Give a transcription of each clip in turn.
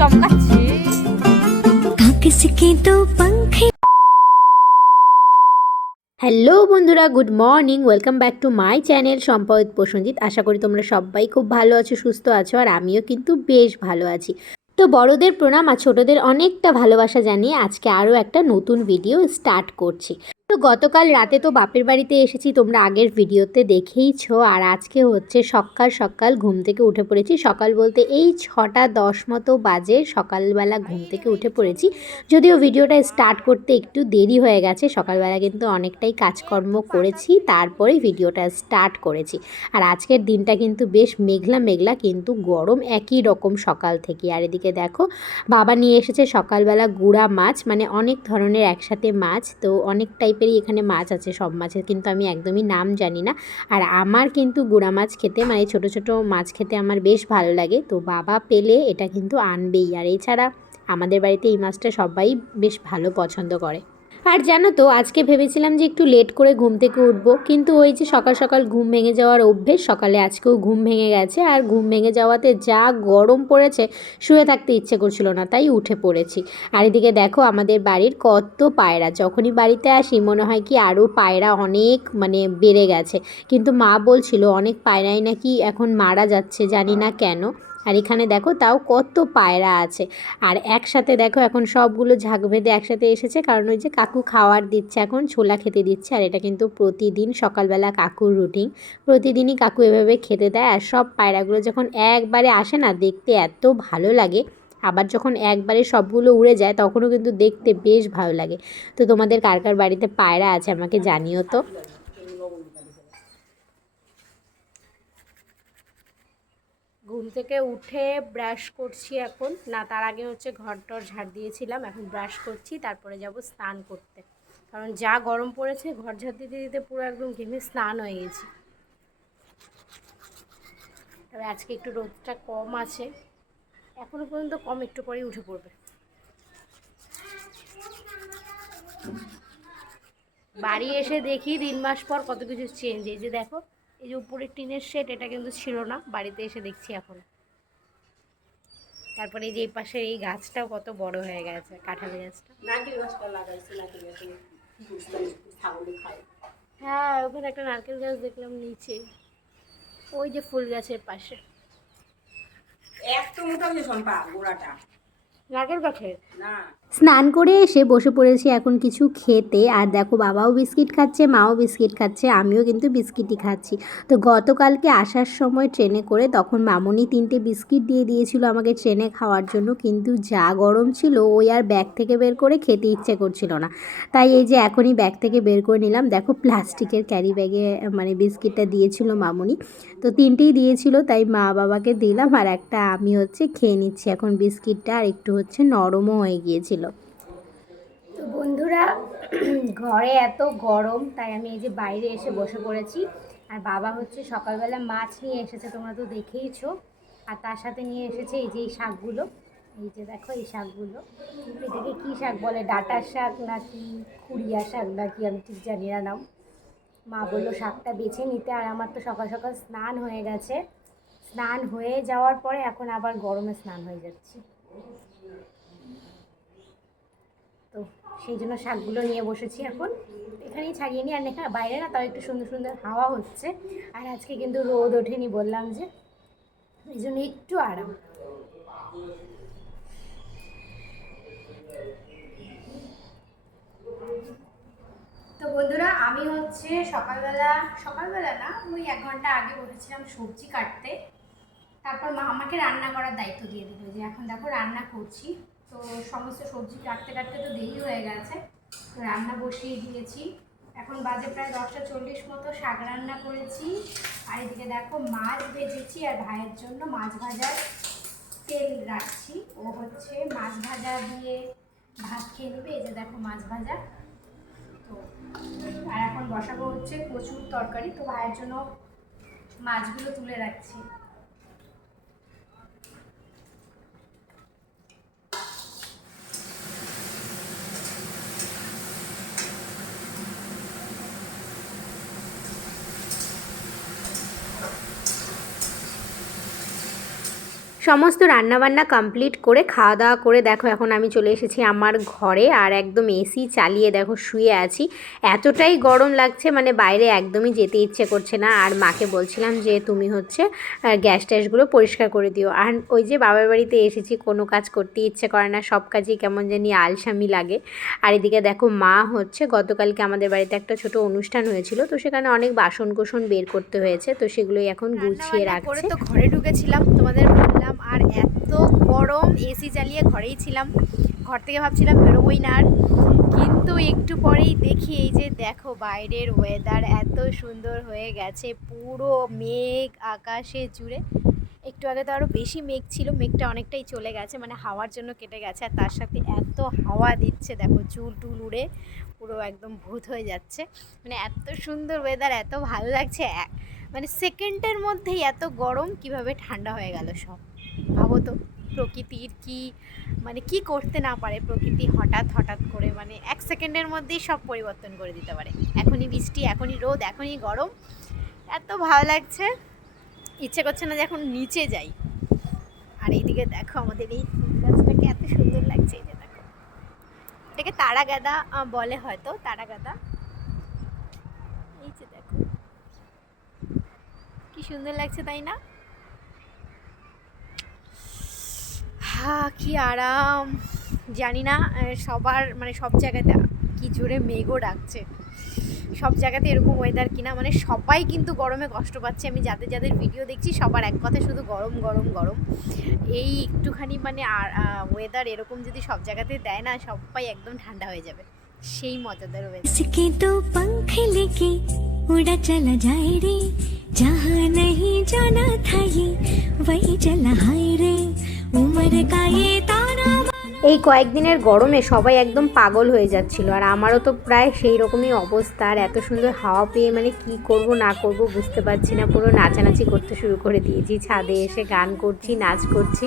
চমকাচ্ছে hello বন্ধুরা good morning welcome back to my channel Sampad Prasanjit. আশা করি তোমরা সবাই খুব ভালো আছো সুস্থ আছো আর আমিও কিন্তু বেশ ভালো আছি। তো বড়দের প্রণাম আর ছোটদের অনেকটা ভালোবাসা জানিয়ে আজকে আরও একটা নতুন ভিডিও স্টার্ট করছি। তো গতকাল রাতে তো বাপের বাড়িতে এসেছি, তোমরা আগের ভিডিওতে দেখেইছো। আর আজকে হচ্ছে সকাল সকাল ঘুম থেকে উঠে পড়েছি। সকাল বলতে এই ছটা দশ মতো বাজে সকালবেলা ঘুম থেকে উঠে পড়েছি। যদিও ভিডিওটা স্টার্ট করতে একটু দেরি হয়ে গেছে, সকালবেলা কিন্তু অনেকটাই কাজকর্ম করেছি, তারপরে ভিডিওটা স্টার্ট করেছি। আর আজকের দিনটা কিন্তু বেশ মেঘলা মেঘলা, কিন্তু গরম একই রকম সকাল থেকে। আর এদিকে দেখো, বাবা নিয়ে এসেছে সকালবেলা গুড়া মাছ মানে অনেক ধরনের একসাথে মাছ, তো অনেক টাইপেরই এখানে মাছ আছে, সব মাছের কিন্তু আমি একদমই নাম জানি না। আর আমার কিন্তু গুড়া মাছ খেতে মানে ছোট ছোট মাছ খেতে আমার বেশ ভালো লাগে। তো বাবা পেলে এটা কিন্তু আনবেই। আর এছাড়া আমাদের বাড়িতে এই মাছটা সবাই বেশ ভালো পছন্দ করে। আর জানো তো, আজকে ভেবেছিলাম যে একটু লেট করে ঘুম থেকে উঠবো, কিন্তু ওই যে সকাল সকাল ঘুম ভেঙে যাওয়ার অভ্যেস, সকালে আজকেও ঘুম ভেঙে গেছে, আর ঘুম ভেঙে যাওয়াতে যা গরম পড়েছে, শুয়ে থাকতে ইচ্ছে করছিল না, তাই উঠে পড়েছি। আর এদিকে দেখো, আমাদের বাড়ির কত পায়রা, যখনই বাড়িতে আসি, মনে হয় কি আরও পায়রা অনেক মানে বেড়ে গেছে, কিন্তু মা বলছিল অনেক পায়রাই নাকি এখন মারা যাচ্ছে, জানি না কেন। আর এখানে দেখো তাও কত পায়রা আছে। আর একসাথে দেখো এখন সবগুলো ঝাঁক বেঁধে একসাথে এসেছে, কারণ ওই যে কাকু খাওয়ার দিচ্ছে এখন, ছোলা খেতে দিচ্ছে, আর এটা কিন্তু প্রতিদিন সকালবেলা কাকুর রুটিন প্রতিদিনই কাকু এভাবে খেতে দেয়, আর সব পায়রাগুলো যখন একবারে আসে না, দেখতে এত ভালো লাগে। আবার যখন একবারে সবগুলো উড়ে যায়, তখনও কিন্তু দেখতে বেশ ভালো লাগে। তো তোমাদের কার কার বাড়িতে পায়রা আছে আমাকে জানিও তো। ঘুম থেকে উঠে ব্রাশ করছি এখন। না, তার আগে হচ্ছে ঘর টর ঝাড় দিয়েছিলাম, এখন ব্রাশ করছি, তারপরে যাব স্নান করতে। কারণ যা গরম পড়েছে, ঘর ঝাড় দিতে দিতে পুরো একদম ঘেমে স্নান হয়ে গেছি। তবে আজকে একটু রোদটা কম আছে। এখনও পর্যন্ত কম, একটু পরেই উঠে পড়বে। বাড়ি এসে দেখি তিন মাস পর কত কিছু চেঞ্জ এই যে দেখো এই যে উপরের টিনের শেড এটা কিন্তু ছিল না। বাড়িতে এসে দেখছি এখন। তারপরে এই যে এই পাশে এই গাছটাও কত বড় হয়ে গেছে কাঁঠালি গাছটা। নারকেল গাছটা লাগাইছে নারকেল গাছে হ্যাঁ ওখানে একটা নারকেল গাছ দেখলাম নিচে। ওই যে ফুল গাছের পাশে। মোটা হয়েছে গোড়াটা। নারকেল গাছের? না। স্নান করে এসে বসে পড়েছি এখন কিছু খেতে। আর দেখো, বাবাও বিস্কিট খাচ্ছে, মাও বিস্কিট খাচ্ছে, আমিও কিন্তু বিস্কিটই খাচ্ছি। তো গতকালকে আসার সময় ট্রেনে করে তখন মামনি তিনটে বিস্কিট দিয়ে দিয়েছিল আমাকে ট্রেনে খাওয়ার জন্য। কিন্তু যা গরম ছিল, ওই আর ব্যাগ থেকে বের করে খেতে ইচ্ছে করছিল না। তাই এই যে এখনই ব্যাগ থেকে বের করে নিলাম। দেখো, প্লাস্টিকের ক্যারি ব্যাগে মানে বিস্কিটটা দিয়েছিল মামনি। তো তিনটেই দিয়েছিল, তাই মা বাবাকে দিলাম। আর একটা আমি হচ্ছে খেয়ে নিচ্ছি। এখন বিস্কিটটা আর একটু হচ্ছে নরমও হয়ে গিয়েছিল। বন্ধুরা, ঘরে এত গরম, তাই আমি এই যে বাইরে এসে বসে পড়েছি। আর বাবা হচ্ছে সকালবেলা মাছ নিয়ে এসেছে, তোমরা তো দেখেইছো। আর তার সাথে নিয়ে এসেছে এই যে এই শাকগুলো। এই যে দেখো এই শাকগুলো। এটাকে কী শাক বলে? ডাটার শাক নাকি খুড়িয়া শাক নাকি? আমি ঠিক জানি না নাম। মা বলল, শাকটা বেছে নিতে। আর আমার তো সকাল সকাল স্নান হয়ে গেছে। স্নান হয়ে যাওয়ার পরে এখন আবার গরমে স্নান হয়ে যাচ্ছে তো সেই জন্য শাকগুলো নিয়ে বসেছি এখন। এখানেই ছাড়িয়ে নিই, আর এখানে বাইরে না, তাও একটু সুন্দর সুন্দর হাওয়া হচ্ছে। আর আজকে কিন্তু রোদ ওঠেনি বললাম যে, এই জন্য একটু আরাম। তো বন্ধুরা, আমি হচ্ছে সকালবেলা সকালবেলা না, ওই এক ঘণ্টা আগে বসেছিলাম সবজি কাটতে। তারপর মা আমাকে রান্না করার দায়িত্ব দিয়ে দিল যে, এখন দেখো রান্না করছি। তো সমস্ত সবজি কাটতে কাটতে তো দেরি হয়ে গেছে। তো রান্না বসিয়ে দিয়েছি। এখন বাজে প্রায় দশটা চল্লিশ মতো, শাক রান্না করেছি। আর এদিকে দেখো মাছ ভেজেছি আর ভাইয়ের জন্য মাছ ভাজার তেল রাখছি। ও হচ্ছে মাছ ভাজা দিয়ে ভাত খেয়ে নেবে। এই যে দেখো মাছ ভাজা। তো আর এখন বসাবো হচ্ছে প্রচুর তরকারি। তো ভাইয়ের জন্য মাছগুলো তুলে রাখছি। সমস্ত রান্নাবান্না কমপ্লিট করে খাওয়া দাওয়া করে দেখো এখন আমি চলে এসেছি আমার ঘরে আর একদম এসি চালিয়ে দেখো শুয়ে আছি। এতটাই গরম লাগছে মানে বাইরে একদমই যেতে ইচ্ছে করছে না। আর মাকে বলছিলাম যে তুমি হচ্ছে গ্যাস ট্যাসগুলো পরিষ্কার করে দিও। আর ওই যে বাবার বাড়িতে এসেছি কোনো কাজ করতে ইচ্ছে করে না সব কাজই কেমন জানি আলসামি লাগে। আর এদিকে দেখো মা হচ্ছে গতকালকে আমাদের বাড়িতে একটা ছোট অনুষ্ঠান হয়েছিল তো সেখানে অনেক বাসন কোসন বের করতে হয়েছে তো সেগুলোই এখন গুছিয়ে রাখছে। তো ঘরে ঢুকেছিলাম তোমাদের বললাম আর এত গরম এসি চালিয়ে ঘরেই ছিলাম। ঘর থেকে ভাবছিলাম বেরোবই না আর। কিন্তু একটু পরেই দেখি এই যে দেখো বাইরের ওয়েদার এত সুন্দর হয়ে গেছে, পুরো মেঘ আকাশে জুড়ে। একটু আগে তো আরও বেশি মেঘ ছিল, মেঘটা অনেকটাই চলে গেছে মানে হাওয়ার জন্য কেটে গেছে। আর তার সাথে এত হাওয়া দিচ্ছে, দেখো চুল টুল উড়ে, পুরো একদম ভূত হয়ে যাচ্ছে। মানে এত সুন্দর ওয়েদার এত ভালো লাগছে। মানে সেকেন্ডের মধ্যেই এত গরম, কীভাবে ঠান্ডা হয়ে গেল সব। ভাবো তো, প্রকৃতির কি মানে কি করতে না পারে প্রকৃতি হঠাৎ হঠাৎ করে মানে এক সেকেন্ডের মধ্যেই সব পরিবর্তন করে দিতে পারে। এখনই বৃষ্টি, এখনই রোদ, এখনই গরম, এত ভালো লাগছে। ইচ্ছে করছে না যে এখন নিচে যাই। আর এইদিকে দেখো আমাদের এই ফুল গাছটাকে এত সুন্দর লাগছে, এই যে দেখো। এটাকে তারা গাদা বলে হয়তো তারা গাদা এই যে দেখো। কি সুন্দর লাগছে, তাই না? আহা, কি আরাম। জানি না সবার মানে সব জায়গাতে কি জোরে মেঘও ডাকছে। সব জায়গাতে এরকম ওয়েদার কিনা মানে সবাই কিন্তু গরমে কষ্ট পাচ্ছে। আমি যাদের যাদের ভিডিও দেখছি, সবার এক কথা শুধু গরম গরম গরম। এই একটুখানি মানে আর ওয়েদার এরকম যদি সব জায়গাতে দেয় না, সবাই একদম ঠান্ডা হয়ে যাবে। সেই মজাদার ওয়েদার उड़ा चला जाए रे जहाँ नहीं जाना था ये वही चला हाय रे उम्र का ये ताना এই কয়েকদিনের গরমে সবাই একদম পাগল হয়ে যাচ্ছিল আর আমারও তো প্রায় সেই রকমই অবস্থা আর এত সুন্দর হাওয়া পেয়ে মানে কি করব না করব বুঝতে পারছি না পুরো নাচানাচি করতে শুরু করে দিয়েছি ছাদে এসে গান করছি নাচ করছি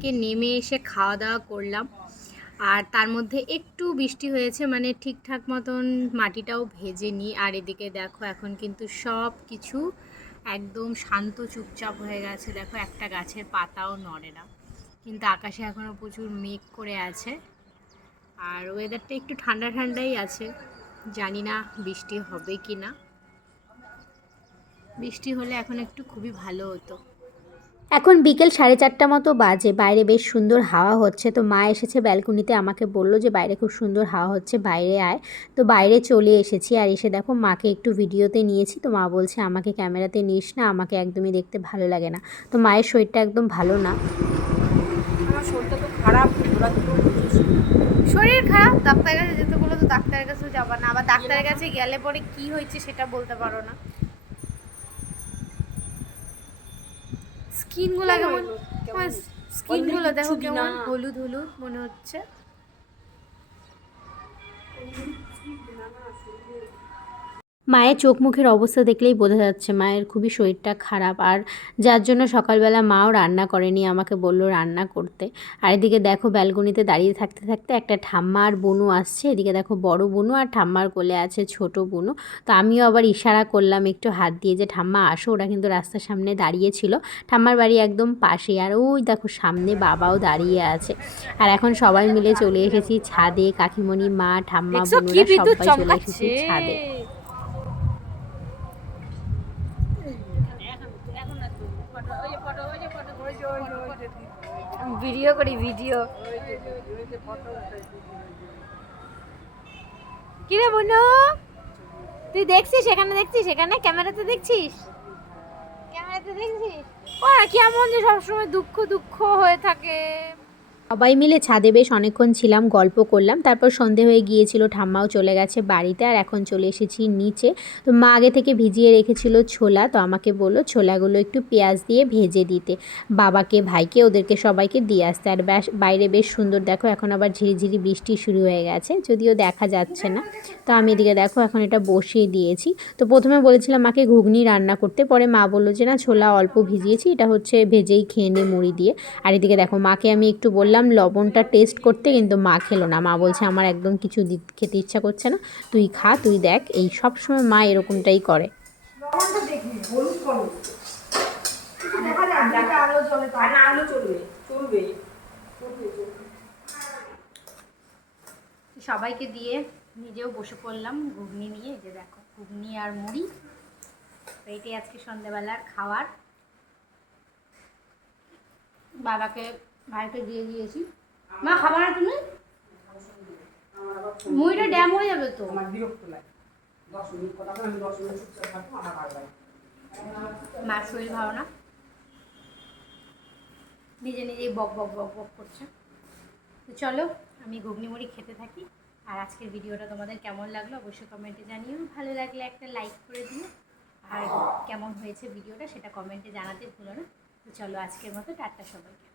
থেকে নেমে এসে খাওয়া দাওয়া করলাম। আর তার মধ্যে একটু বৃষ্টি হয়েছে মানে ঠিকঠাক মতন মাটিটাও ভেজেনি। আর এদিকে দেখো, এখন কিন্তু সব কিছু একদম শান্ত চুপচাপ হয়ে গেছে। দেখো, একটা গাছের পাতাও নড়ে না। কিন্তু আকাশে এখনও প্রচুর মেঘ করে আছে। আর ওয়েদারটা একটু ঠান্ডা ঠান্ডাই আছে। জানি না বৃষ্টি হবে কি না বৃষ্টি হলে এখন একটু খুবই ভালো হতো। এখন বিকেল সাড়ে চারটা মতো বাজে বাইরে বেশ সুন্দর হাওয়া হচ্ছে। তো মা এসেছে ব্যালকনিতে আমাকে বলল যে বাইরে খুব সুন্দর হাওয়া হচ্ছে বাইরে আয়। তো বাইরে চলে এসেছি আর এসে দেখো মাকে একটু ভিডিওতে নিয়েছি। তো মা বলছে আমাকে ক্যামেরাতে নিস না আমাকে একদমই দেখতে ভালো লাগে না। তো মায়ের শরীরটা একদম ভালো না। আমার শরীরটা তো খারাপ শরীর খারাপ ডাক্তারের কাছে যেতে বলে তো ডাক্তারের কাছে যাবা না। আবার ডাক্তারের কাছে গেলে পরে কি হয়েছে সেটা বলতে পারো না। স্কিনগুলো কেমন? স্কিনগুলো দেখো কেমন হলুদ হলুদ মনে হচ্ছে। মায়ের চোখ মুখের অবস্থা দেখলেই বোঝা যাচ্ছে মায়ের খুবই শরীরটা খারাপ। আর যার জন্য সকালবেলা মাও রান্না করেনি আমাকে বলল রান্না করতে। আর এদিকে দেখো ব্যালকনিতে দাঁড়িয়ে থাকতে থাকতে একটা ঠাম্মা আর বনু আসছে। এদিকে দেখো বড় বনু আর ঠাম্মার কোলে আছে ছোট বনু। তো আমিও আবার ইশারা করলাম একটু হাত দিয়ে যে ঠাম্মা আসো। ওরা কিন্তু রাস্তার সামনে দাঁড়িয়ে ছিল। ঠাম্মার বাড়ি একদম পাশে আর ওই দেখো সামনে বাবাও দাঁড়িয়ে আছে। আর এখন সবাই মিলে চলে এসেছি ছাদে। কাকিমণি মা ঠাম্মা বনুরা সবাই চলে এসেছি ছাদে। ভিডিও করি ভিডিও। কি রে বোনো? তুই দেখছিস এখানে দেখছিস এখানে? ক্যামেরাতে দেখছিস? ক্যামেরাতে দেখছিস? ও কেমন যে সবসময় দুঃখ দুঃখ হয়ে থাকে। সবাই মিলে ছাদে বেশ অনেকক্ষণ ছিলাম, গল্প করলাম, তারপর সন্ধে হয়ে গিয়েছিল, ঠাম্মাও চলে গেছে বাড়িতে আর এখন চলে এসেছি নিচে। তো মা আগে থেকে ভিজিয়ে রেখেছিল ছোলা, তো আমাকে বলল ছোলাগুলো একটু পেঁয়াজ দিয়ে ভেজে দিতে। বাবাকে, ভাইকে, ওদেরকে সবাইকে দিয়ে আসতে। আর বাইরে বেশ সুন্দর, দেখো এখন আবার ঝিরিঝিরি বৃষ্টি শুরু হয়ে গেছে, যদিও দেখা যাচ্ছে না। তো আমি এদিকে দেখো এখন এটা বসিয়ে দিয়েছি। তো প্রথমে বলেছিলাম মাকে ঘুগনি রান্না করতে, পরে মা বলল যে, না, ছোলা অল্প ভিজিয়েছি, এটা হচ্ছে ভেজেই খেয়ে নে মুড়ি দিয়ে। আর এদিকে দেখো মাকে আমি একটু বললাম দিলাম লবণটা টেস্ট করতে কিন্তু মা খেলো না। মা বলছে আমার একদম কিছু দি- খেতে ইচ্ছা করছে না তুই খা তুই দেখ। এই সব সময় মা এরকমটাই করে। সবাইকে দিয়ে নিজেও বসে পড়লাম ঘুগনি নিয়ে যে দেখো ঘুগনি আর মুড়ি। তো এটাই আজকে সন্ধ্যেবেলার খাওয়ার। বাবাকে ভাইকে দিয়ে দিয়েছি। মা খাবার না তুমি? মুড়িটা ড্যাম হয়ে যাবে তো। আমার বিরক্ত লাগে। দশ মিনিট কথা আমি দশ মিনিট চুপচাপ থাকব আমার ভালো লাগে। মার শরীর ভালো না? নিজে নিজেই বক বক বক বক করছে। তো চলো আমি ঘুগনি মুড়ি খেতে থাকি। আর আজকের ভিডিওটা তোমাদের কেমন লাগল অবশ্যই কমেন্টে জানিও। ভালো লাগলে একটা লাইক করে দিও। আর কেমন হয়েছে ভিডিওটা সেটা কমেন্টে জানাতে ভুলো না। তো চলো আজকের মতো টাটা সবাইকে।